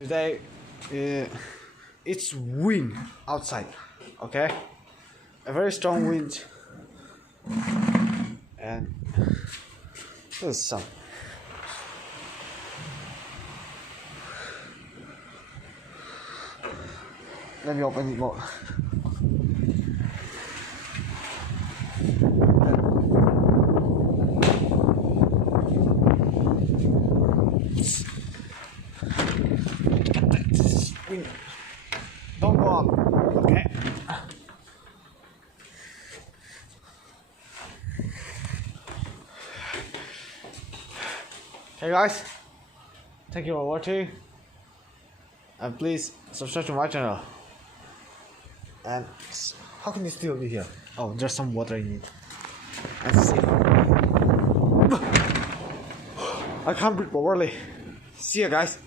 Today, it's wind outside, okay? A very strong wind, and the sun. Let me open it more. Wind. Don't go up, okay? Hey guys, thank you for watching, and please subscribe to my channel. And how can you still be here? Oh, there's some water in it. Let's see. I can't breathe properly. See ya guys.